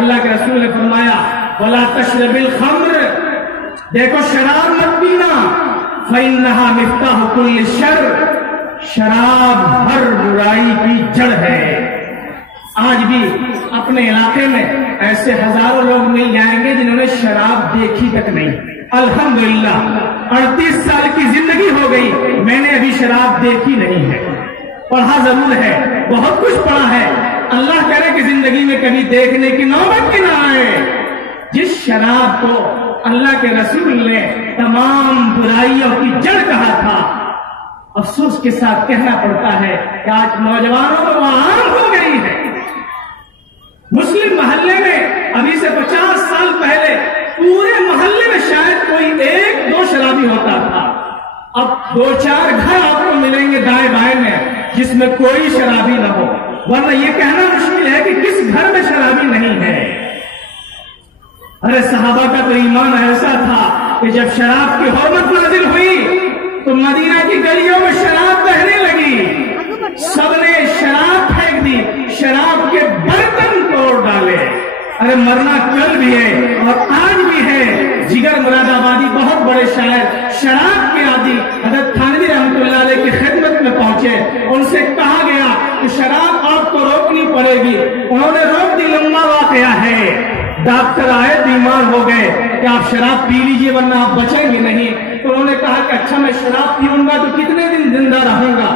اللہ کے رسول نے فرمایا وَلَا تَشْرَبِ الْخَمْرِ، دیکھو شراب مت پینا، فَإِنَّهَا مِفْتَاحُ كُلِّ شَرٍّ، شراب ہر برائی کی جڑ ہے۔ آج بھی اپنے علاقے میں ایسے ہزاروں لوگ مل جائیں گے جنہوں نے شراب دیکھی تک نہیں۔ الحمدللہ 38 سال کی زندگی ہو گئی، میں نے ابھی شراب دیکھی نہیں ہے، پڑھا ضرور ہے، بہت کچھ پڑھا ہے، اللہ کرے کہ زندگی میں کبھی دیکھنے کی نوبت بھی نہ آئے۔ جس شراب کو اللہ کے رسول نے تمام برائیوں کی جڑ کہا تھا، افسوس کے ساتھ کہنا پڑتا ہے کہ آج نوجوانوں کو وہ عام ہو گئی ہے۔ مسلم محلے میں ابھی سے 50 سال پہلے پورے محلے میں شاید کوئی 1-2 شرابی ہوتا تھا، اب 2-4 گھر آپ کو ملیں گے دائیں بائیں میں جس میں کوئی شرابی نہ ہو، ورنہ یہ کہنا مشکل ہے کہ کس گھر میں شرابی نہیں ہے۔ ارے صحابہ کا تو ایمان ایسا تھا کہ جب شراب کی حرمت نازل ہوئی تو مدینہ کی گلیوں میں شراب بہنے لگی، سب نے شراب پھینک دی، شراب کے برتن توڑ ڈالے۔ ارے مرنا کل بھی ہے اور آج بھی ہے۔ جگر مراد آبادی بہت بڑے شاعر شراب کے عادی حضرت تھانوی رحمۃ اللہ علیہ کی خدمت میں پہنچے، ان سے کہا گیا کہ شراب آپ کو روکنی پڑے گی، انہوں نے روک دی، لمبا واقعہ ہے۔ ڈاکٹر آئے، بیمار ہو گئے کہ آپ شراب پی لیجئے ورنہ آپ بچیں گے نہیں، تو انہوں نے کہا کہ اچھا میں شراب پیوں گا تو کتنے دن زندہ رہوں گا؟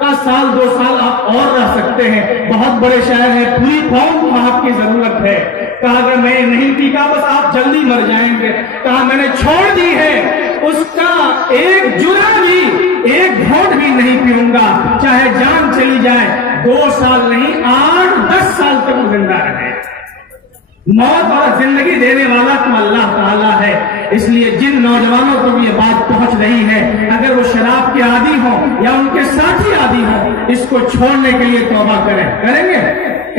کہا 1-2 سال آپ اور رہ سکتے ہیں، بہت بڑے شاعر ہیں، پوری قوم کو آپ کی ضرورت ہے۔ کہا اگر میں نہیں پیتا بس آپ جلدی مر جائیں گے۔ کہا میں نے چھوڑ دی ہے، اس کا ایک جرعہ بھی، ایک گھونٹ بھی نہیں پیوں گا، چاہے جان چلی جائے، 2 سال نہیں 8-10 سال تک زندہ رہے۔ موت اور زندگی دینے والا تو اللہ تعالیٰ ہے، اس لیے جن نوجوانوں کو بھی یہ بات پہنچ رہی ہے، اگر وہ شراب کے عادی ہوں یا ان کے ساتھی عادی ہوں، اس کو چھوڑنے کے لیے توبہ کریں گے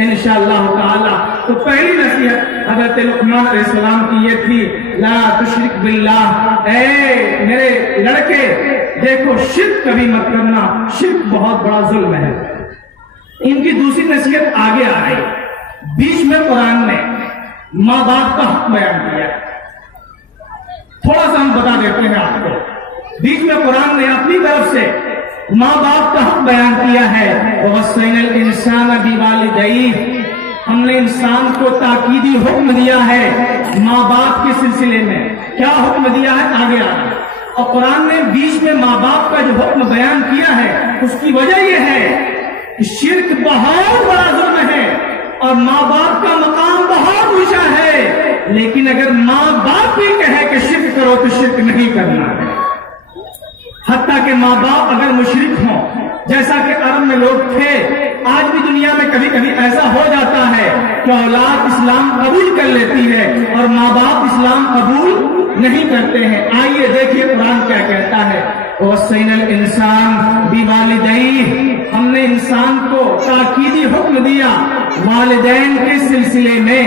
انشاءاللہ تعالیٰ۔ تو پہلی نصیحت حضرت لقمان علیہ السلام کی یہ تھی، لا تشرک باللہ، اے میرے لڑکے دیکھو شرک کبھی مت کرنا، شرک بہت بڑا ظلم ہے۔ ان کی دوسری نصیحت آگے آ رہی، بیچ میں قرآن نے ماں باپ کا حق بیان کیا ہے، تھوڑا سا ہم بتا دیتے ہیں آپ کو۔ بیچ میں قرآن نے اپنی طرف سے ماں باپ کا حق بیان کیا ہے، وَوَصَّيْنَا الْإِنسَانَ بِوَالِدَيْهِ، ہم نے انسان کو تاکیدی حکم دیا ہے ماں باپ کے سلسلے میں۔ کیا حکم دیا ہے آگے آگے، اور قرآن نے بیچ میں ماں باپ کا جو حکم بیان کیا ہے اس کی وجہ یہ ہے کہ شرک بہت بڑا ظلم ہے اور ماں باپ کا مقام بہت اونچا ہے، لیکن اگر ماں باپ بھی کہے کہ شرک کرو تو شرک نہیں کرنا ہے، حتیٰ کہ ماں باپ اگر مشرک ہوں، جیسا کہ عرب میں لوگ تھے، آج بھی دنیا میں کبھی کبھی ایسا ہو جاتا ہے کہ اولاد اسلام قبول کر لیتی ہے اور ماں باپ اسلام قبول نہیں کرتے ہیں۔ آئیے دیکھیے قرآن کیا کہتا ہے، وَوَصَّيْنَا الْإِنسَانَ بِوَالِدَيْهِ، ہم نے انسان کو تاکیدی حکم دیا والدین کے سلسلے میں۔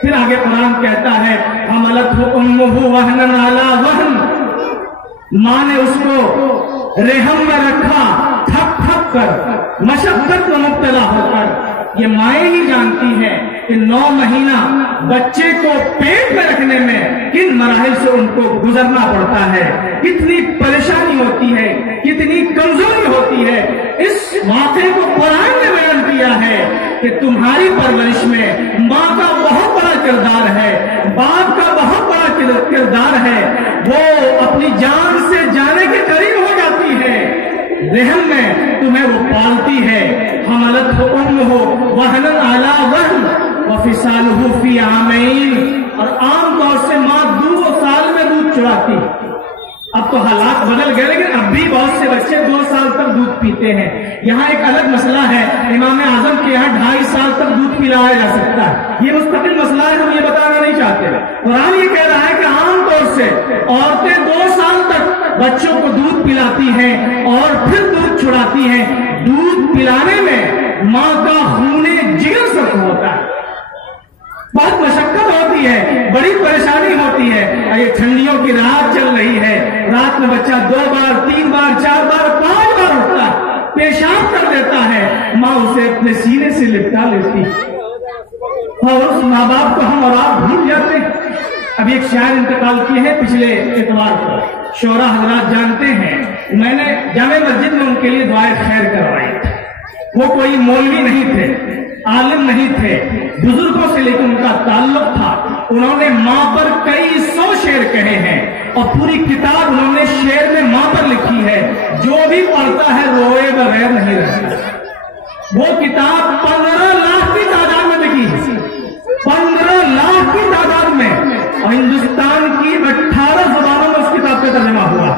پھر آگے قرآن کہتا ہے حملتہ امہ وہنا علی وہن، ماں نے اس کو رحم میں رکھا تھک تھک کر، مشقت میں مبتلا ہو کر۔ یہ مائیں نہیں جانتی ہیں کہ 9 مہینہ بچے کو پیٹ میں رکھنے میں کن مراحل سے ان کو گزرنا پڑتا ہے، کتنی پریشانی ہوتی ہے، کتنی کمزوری ہوتی ہے۔ اس واقعے کو قرآن نے بیان کیا ہے کہ تمہاری پرورش میں ماں کا بہت بڑا کردار ہے، باپ کا بہت بڑا کردار ہے، وہ اپنی جان سے جانے کے قریب ہو جاتی ہے، رحم میں تمہیں وہ پالتی ہے۔ حملتہ امہ وہنا علی وہن وفصالہ فی عامین، اور عام طور سے ماں 2 سال میں دودھ چڑھاتی، اب تو حالات بدل گئے لیکن اب بھی بہت سے بچے 2 سال تک دودھ پیتے ہیں۔ یہاں ایک الگ مسئلہ ہے، امام اعظم کے یہاں 2.5 سال تک دودھ پلایا جا سکتا ہے، یہ مستقل مسئلہ ہے، ہم یہ بتانا نہیں چاہتے۔ قرآن یہ کہہ رہا ہے کہ عام طور سے عورتیں 2 سال تک بچوں کو دودھ پلاتی ہیں اور پھر دودھ چھڑاتی ہیں۔ دودھ پلانے میں ماں کا خون جگر سخت ہوتا ہے، بہت مشقت ہوتی ہے، بڑی پریشانی ہوتی ہے۔ یہ ٹھنڈیوں کی رات چل رہی ہے، رات میں بچہ 2 بار 3 بار 4 بار 5 بار اٹھتا ہے، پیشاب کر دیتا ہے، ماں اسے اپنے سینے سے لپٹا لیتی، اور اس ماں باپ کو ہم اور آپ بھول جاتے ہیں. اب ایک شاعر انتقال کیے ہیں پچھلے اتوار کو، شعراء حضرات جانتے ہیں، میں نے جامع مسجد میں ان کے لیے دعائے خیر کروائی. وہ کوئی مولوی نہیں تھے، عالم نہیں تھے، بزرگوں سے لیکن ان کا تعلق تھا. انہوں نے ماں پر کئی 100 شعر کہے ہیں اور پوری کتاب انہوں نے شعر میں ماں پر لکھی ہے. جو بھی پڑھتا ہے روئے بغیر نہیں رہتا. وہ کتاب 15 لاکھ کی تعداد میں لکھی ہے، 15 لاکھ کی تعداد میں، اور ہندوستان کی 18 زبانوں میں اس کتاب کا ترجمہ ہوا.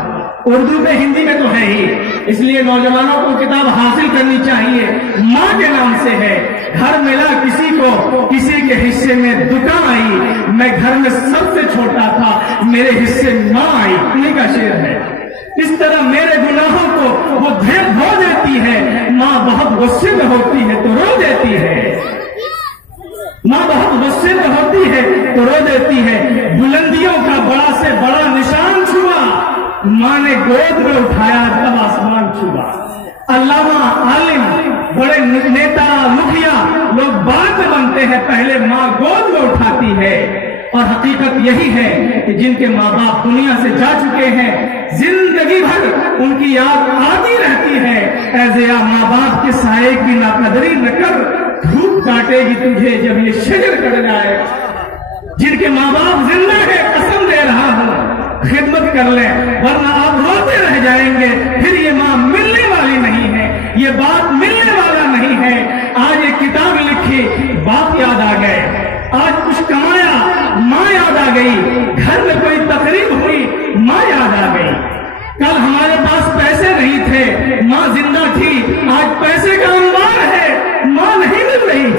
اردو میں، ہندی میں تو ہے ہی، اس لیے نوجوانوں کو کتاب حاصل کرنی چاہیے. ماں کے نام سے ہے. گھر ملا کسی کو، کسی کے حصے میں دکان آئی، میں گھر میں سب سے چھوٹا تھا، میرے حصے ماں آئی. انہیں کا شعر ہے. اس طرح میرے گناہوں کو وہ دھو دیتی ہے. ماں بہت غصے میں ہوتی ہے تو رو دیتی ہے. ماں بہت غصے میں ہوتی ہے تو رو دیتی ہے. بلندیوں کا بڑا سے بڑا نشان چھوا، ماں نے گود میں اٹھایا تب آسمان چھوا. علامہ، عالم، بڑے نیتا، مکھیا لوگ بعد میں بنتے ہیں، پہلے ماں گود میں اٹھاتی ہے. اور حقیقت یہی ہے کہ جن کے ماں باپ دنیا سے جا چکے ہیں، زندگی بھر ان کی یاد آتی رہتی ہے. اے ضیا، ماں باپ کے سائے کی ناقدری نہ کر، دھوپ کاٹے گی تجھے جب یہ شجر کٹ جائے. جن کے ماں باپ زندہ ہے، قسم دے رہا ہوں خدمت کر لیں، ورنہ آپ روتے رہ جائیں گے. پھر یہ ماں ملنے والی نہیں ہے، یہ باپ ملنے والا نہیں ہے. آج ایک کتاب لکھی، باپ یاد آ گئے. آج کچھ کمایا، ماں یاد آ گئی. گھر میں کوئی تقریب ہوئی، ماں یاد آ گئی. کل ہمارے پاس پیسے نہیں تھے، ماں زندہ تھی. آج پیسے کا انبار ہے، ماں نہیں مل رہی.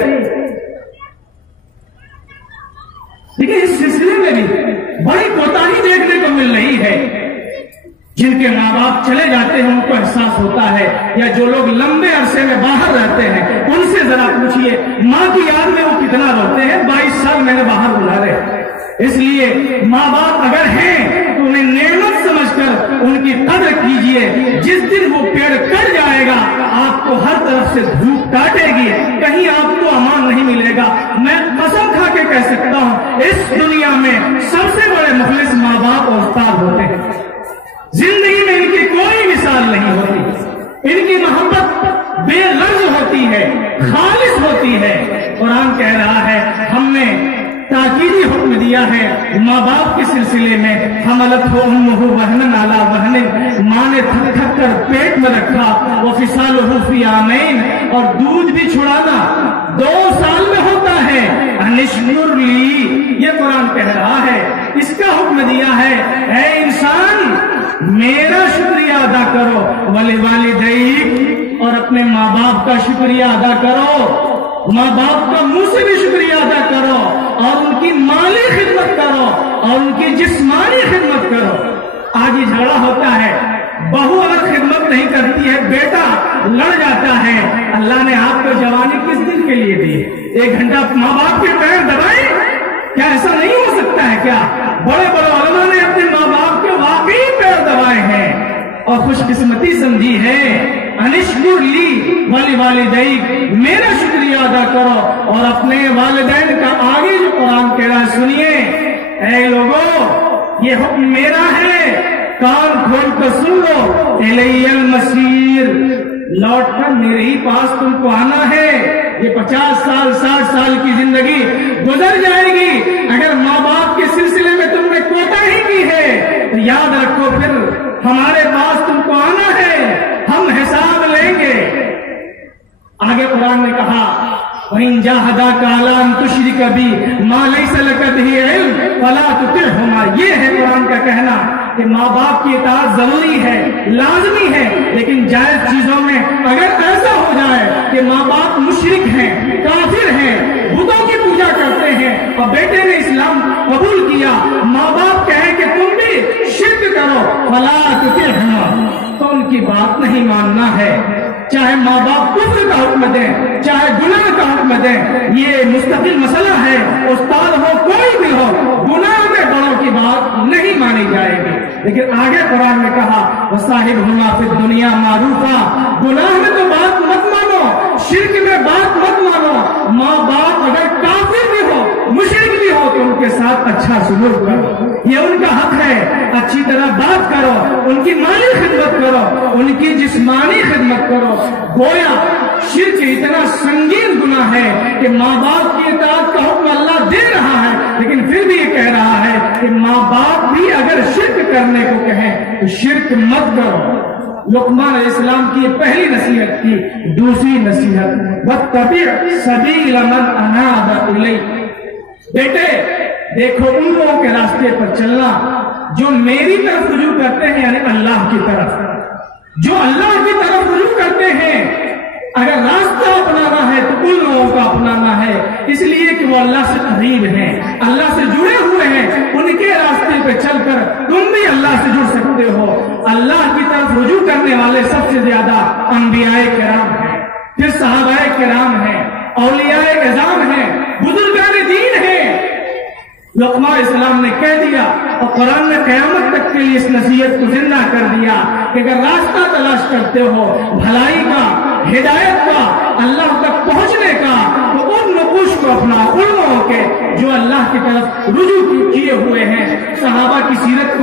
لیکن اس سلسلے میں بھی بڑی کوتاہی دیکھنے کو مل رہی ہے. جن کے ماں باپ چلے جاتے ہیں ان کو احساس ہوتا ہے، یا جو لوگ لمبے عرصے میں باہر رہتے ہیں ان سے ذرا پوچھئے ماں کی یاد میں وہ کتنا روتے ہیں. 22 سال میں نے باہر گزارے. اس لیے ماں باپ اگر ہیں تو انہیں نعمت سمجھ کر ان کی قدر کیجئے. جس دن وہ پیڑ کٹ جائے گا آپ کو ہر طرف سے دھوپ کاٹے گی، کہیں آپ کو امان نہیں ملے گا. میں قسم کھا کے کہہ سکتا ہوں اس دنیا میں سب سے بڑے مخلص ماں باپ اور استاد ہوتے ہیں. زندگی میں ان کی کوئی مثال نہیں ہوتی. ان کی محبت بے غرض ہوتی ہے، خالص ہوتی ہے. قرآن کہہ رہا ہے ہم نے تاکیدی حکم دیا ہے ماں باپ کے سلسلے میں. حملتہ امہ وہنا علی وہن، ماں نے تھک تھک کر پیٹ میں رکھا. وفصالہ فی عامین، اور دودھ بھی چھڑانا 2 سال میں ہوتا ہے. انشکر لی، یہ قرآن کہہ رہا ہے. اس کا حکم دیا ہے اے انسان میرا شکریہ ادا کرو. ولوالدیک، اور اپنے ماں باپ کا شکریہ ادا کرو. ماں باپ کا منہ سے بھی شکریہ ادا کرو، اور ان کی مالی خدمت کرو، اور ان کی جسمانی خدمت کرو. آج یہ جھگڑا ہوتا ہے، بہو اگر خدمت نہیں کرتی ہے بیٹا لڑ جاتا ہے. اللہ نے آپ کو جوانی کس دن کے لیے دی؟ 1 گھنٹہ ماں باپ کے پیر دبائے؟ کیا ایسا نہیں ہو سکتا ہے کیا؟ بڑے بڑے علماء نے اپنے ماں باپ کے واقعی پیر دبائے ہیں اور خوش قسمتی سمجھی ہے. انشکر لی ولوالدیک، میرا شکریہ ادا کرو، اور اپنے والدین کا آگے جو قرآن کہہ رہا ہے سنیے. اے لوگوں یہ حکم میرا ہے، کان کھول کر سن لو. الی المصیر، لوٹ کر میرے ہی پاس تم کو آنا ہے. یہ 50 سال 60 سال کی زندگی گزر جائے گی. اگر ماں باپ کے سلسلے میں تم نے کوتاہی کی ہے تو یاد رکھو پھر ہمارے پاس تم کو آنا ہے، ہم حساب لیں گے. آگے قرآن نے کہا وَإِن جَاهَدَاكَ عَلَىٰ أَن تُشْرِكَ بِي مَا لَيْسَ لَكَ بِهِ عِلْمٌ فَلَا تُطِعْهُمَا. یہ ہے قرآن کا کہنا کہ ماں باپ کی اطاعت ضروری ہے، لازمی ہے، لیکن جائز چیزوں میں اگر ایسا ہو جائے کہ ماں باپ مشرک ہیں، کافر ہیں، بتوں کی پوجا کرتے ہیں، اور بیٹے نے اسلام قبول کیا، ماں باپ کہیں کہ تم بھی شرک کرو، فَلَا تُطِعْهُمَا، تو ان کی بات نہیں ماننا ہے. چاہے ماں باپ کفر کا حکم دیں، چاہے گناہ کا حکم دیں، یہ مستقل مسئلہ ہے. استاد ہو کوئی بھی ہو، گناہ میں بڑوں کی بات نہیں مانی جائے گی. لیکن آگے قرآن نے کہا وَصَاحِبْهُمَا فِي الدُّنْيَا مَعْرُوفًا، گناہ میں تو بات مت مانو، شرک میں بات مت مانو. ماں باپ اگر کافر بھی ساتھ اچھا سلوک کرو، یہ ان کا حق ہے، اچھی طرح بات کرو، ان کی مالی خدمت کرو، ان کی جسمانی خدمت کرو۔ گویا شرک اتنا سنگین گناہ ہے کہ ماں باپ کی اطاعت کا حکم اللہ دے رہا ہے، لیکن پھر بھی یہ کہہ رہا ہے کہ ماں باپ بھی اگر شرک کرنے کو کہیں تو شرک مت کرو۔ لقمان علیہ السلام کی یہ پہلی نصیحت تھی۔ دوسری نصیحت وَاتَّبِعْ سَبِيلَ مَنْ أَنَابَ إِلَيَّ، بیٹے دیکھو ان لوگوں کے راستے پر چلنا جو میری طرف رجوع کرتے ہیں، یعنی اللہ کی طرف، جو اللہ کی طرف رجوع کرتے ہیں۔ اگر راستہ اپنانا ہے تو ان لوگوں کو اپنانا ہے، اس لیے کہ وہ اللہ سے قریب ہیں، اللہ سے جڑے ہوئے ہیں، ان کے راستے پہ چل کر تم بھی اللہ سے جڑ سکتے ہو۔ اللہ کی طرف رجوع کرنے والے سب سے زیادہ انبیاء کرام ہیں، پھر صحابہ کرام ہیں، اولیاء اعظام ہیں، بزرگان دین ہیں۔ لقمان علیہ السلام نے کہہ دیا اور قرآن نے قیامت تک کے لیے اس نصیحت کو زندہ کر دیا کہ اگر راستہ تلاش کرتے ہو بھلائی کا، ہدایت کا، اللہ تک پہنچنے کا، تو ان نقوش کو اپنا، ان لوگوں کے جو اللہ کی طرف رجوع کیے ہوئے ہیں۔ صحابہ کی سیرت